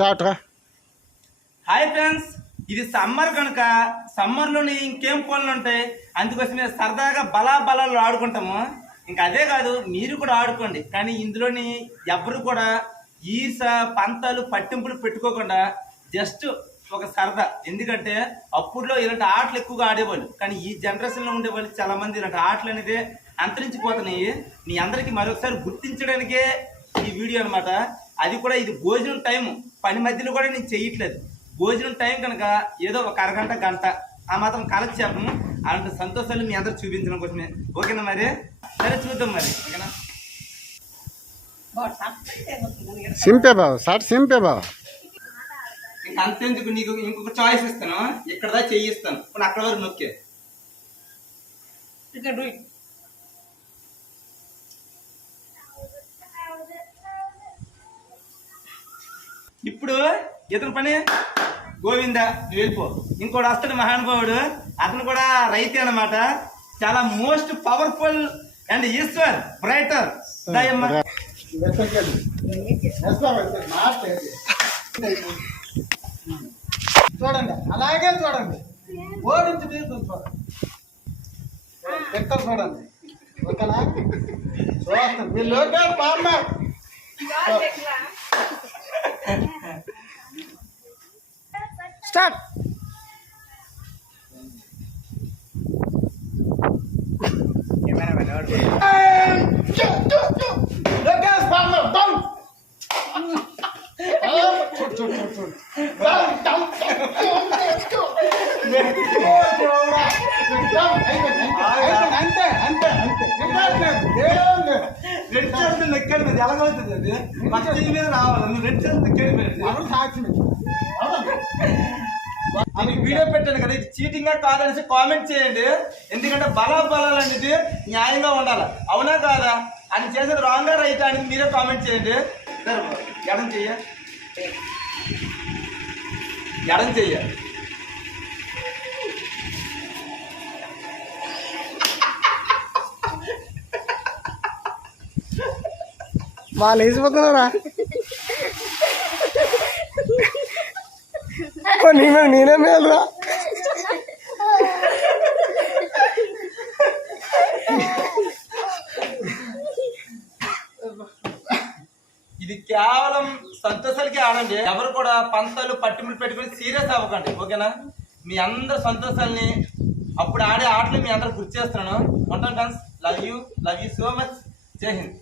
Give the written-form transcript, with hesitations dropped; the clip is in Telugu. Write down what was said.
స్టార్ట్. హాయ్ ఫ్రెండ్స్, ఇది సమ్మర్ కనుక సమ్మర్లోని ఇంకేం పనులు ఉంటాయి, అందుకోసమే సరదాగా బలాలు ఆడుకుంటాము. ఇంకా అదే కాదు, మీరు కూడా ఆడుకోండి. కానీ ఇందులోని ఎవరు కూడా ఈర్ష పంతాలు పట్టింపులు పెట్టుకోకుండా జస్ట్ ఒక సరదా. ఎందుకంటే అప్పుడులో ఇలాంటి ఆటలు ఎక్కువగా ఆడేవాళ్ళు, కానీ ఈ జనరేషన్లో ఉండేవాళ్ళు చాలా మంది ఇలాంటి ఆటలు అనేది అంతరించిపోతున్నాయి. మీ అందరికీ మరొకసారి గుర్తించడానికే ఈ వీడియో అనమాట. అది కూడా ఇది భోజనం టైం, పని మధ్యలో కూడా నేను చేయట్లేదు. భోజనం టైం కనుక ఏదో ఒక అరగంట గంట ఆ మాత్రం కాలక్షేపము అలాంటి సంతోషాలు మీ అందరూ చూపించడం కోసమే. ఓకేనా? మరి సరే చూద్దాం మరి. ఓకేనా? సింపే బాబు, సార్ సింపే బాబు. ఇంకా అంతేందుకు, నీకు ఇంకొక చాయిస్ ఇస్తాను. ఇక్కడ దా చెయ్యిస్తాను, ఇప్పుడు అక్కడ వరకు నొక్కే. ఇప్పుడు ఇతని పని గోవిందా, నువ్వు వెళ్ళిపో. ఇంకోటి వస్తాడు మహానుభావుడు, అతను కూడా రైతే అన్నమాట. చాలా most powerful and Eshwar brighter. చూడండి, అలాగే చూడండి, ఓడించి తీసుకుని చూడండి, ఎక్కడ చూడండి. ఓకేనా? చూస్తాను మీరు లోకేష్ బామ్మ. స్టార్ట్. లోకేష్ బామ్మ డౌన్. అంతే అంతే అంతే. రెడ్ షర్ట్ నెక్కాడు మీద ఎలాగవుతుంది? అది పచ్చి మీద రావాలి. రెడ్ షర్ట్ నెక్కాడు సాక్షి అని వీడియో పెట్టాను కదా, ఇది చీటింగ్ గా కాదనేసి కామెంట్ చేయండి. ఎందుకంటే బలాలు అనేది న్యాయంగా ఉండాలి. అవునా కాదా? అని చేసేది రాంగ్ గా రైట్ అని మీరే కామెంట్ చేయండి. ఎడం చెయ్య, ఎడం చెయ్య. వాళ్ళు వేసిపోతున్నారా? నేనే మేలురా. ఇది కేవలం సంతోషాలకి ఆడండి. ఎవరు కూడా పంతాలు పట్టింపులు పెట్టుకుని సీరియస్ అవ్వకండి. ఓకేనా? మీ అందరి సంతోషాలని అప్పుడు ఆడే ఆటలు మీ అందరూ గుర్తు చేస్తున్నాను. ఉంటాను friends. Love you so much. జై హింద్.